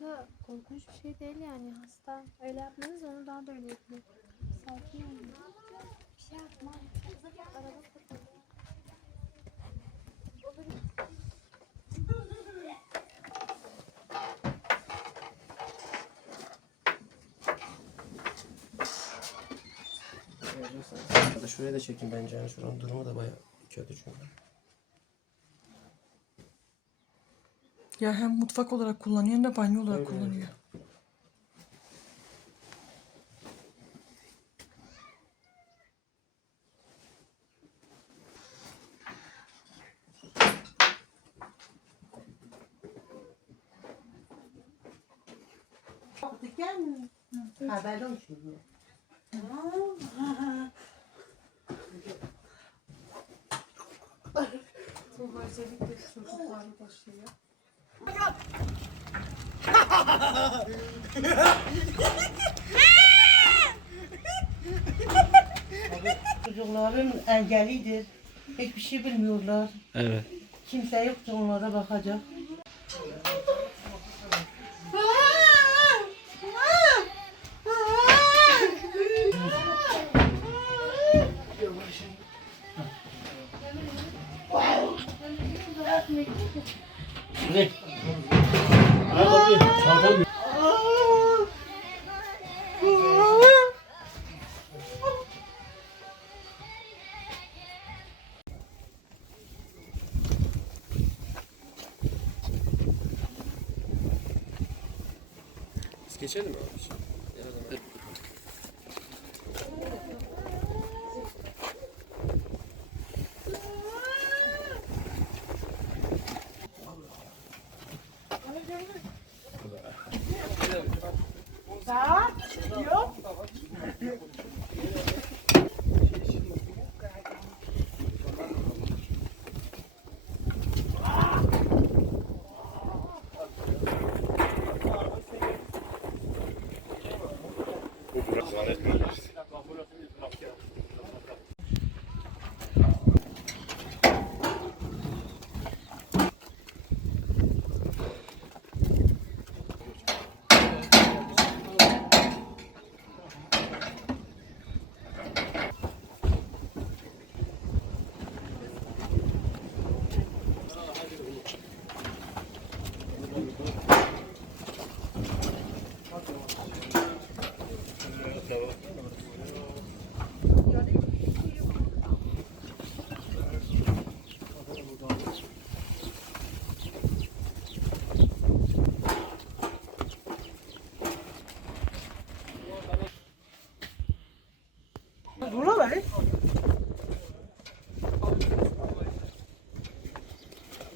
da korkunç bir şey değil yani. Hasta öyle yapmanız onu daha da öyle yapıyor. Sakin olun. Bir şey yapma. Araba kapalı. Şuraya da çekeyim bence. Yani şuranın durumu da bayağı kötü çünkü. Ya hem mutfak olarak kullanıyor hem de banyo olarak Öyle. kullanıyor. Haberli olsun. Bu özellikle çocuklarla başlıyor. Çocukların engellidir. Hiçbir şey bilmiyorlar. Evet. Kimse yok ki onlara bakacak. Biz geçelim mi abi?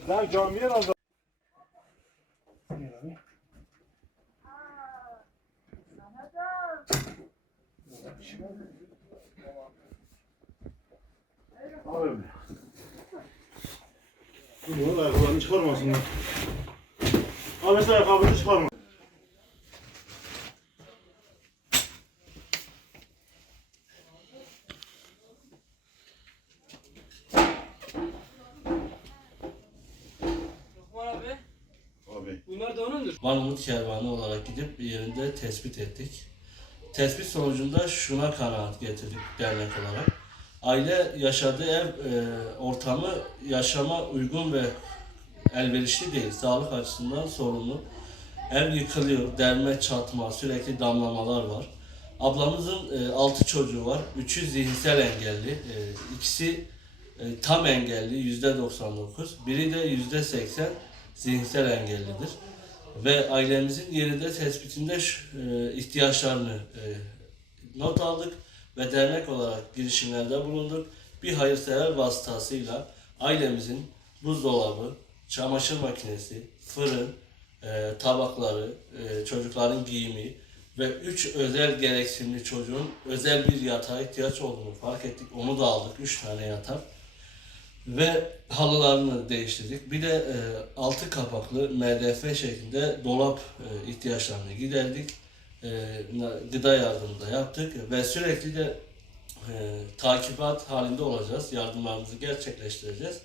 Lan camiye aldı. Abi. Bunu ayakkabılarını çıkarmasınlar. Abi ayakkabını çıkarma. Bunlar da onundur. Van Umut Kervanı olarak gidip yerinde tespit ettik. Tespit sonucunda şuna kanaat getirdik dernek olarak. Aile yaşadığı ev ortamı yaşama uygun ve elverişli değil. Sağlık açısından sorunlu. Ev yıkılıyor, delme, çatma, sürekli damlamalar var. Ablamızın 6 çocuğu var. 3'ü zihinsel engelli. İkisi tam engelli %99. Biri de %80 zihinsel engellidir. Ve ailemizin yerinde tespitinde ihtiyaçlarını not aldık ve dernek olarak girişimlerde bulunduk. Bir hayırsever vasıtasıyla ailemizin buzdolabı, çamaşır makinesi, fırın, tabakları, çocukların giyimi ve 3 özel gereksinimli çocuğun özel bir yatağa ihtiyaç olduğunu fark ettik. Onu da aldık, 3 tane yatak. Ve halılarını değiştirdik. Bir de 6 kapaklı MDF şeklinde dolap ihtiyaçlarını giderdik. Gıda yardımı da yaptık ve sürekli de takibat halinde olacağız. Yardımlarımızı gerçekleştireceğiz.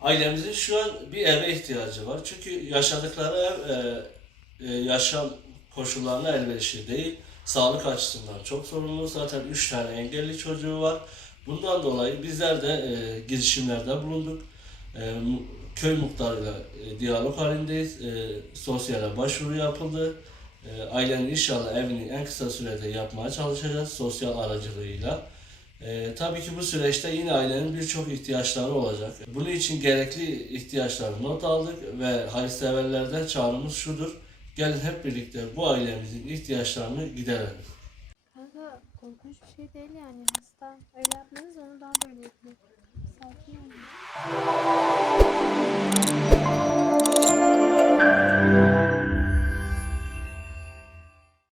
Ailemizin şu an bir eve ihtiyacı var. Çünkü yaşadıkları ev yaşam koşullarına elverişli değil. Sağlık açısından çok sorunlu. Zaten 3 tane engelli çocuğu var. Bundan dolayı bizler de girişimlerde bulunduk. Köy muhtarıyla diyalog halindeyiz. Sosyale başvuru yapıldı. Ailenin inşallah evini en kısa sürede yapmaya çalışacağız sosyal aracılığıyla. Tabii ki bu süreçte yine ailenin birçok ihtiyaçları olacak. Bunun için gerekli ihtiyaçları not aldık ve hayırseverlerden çağrımız şudur. Gelin hep birlikte bu ailemizin ihtiyaçlarını giderelim. Kanka korkunç bir şey değil yani hasta. Öyle yapmanız onu daha da öyle yapıyor. Sakin olun.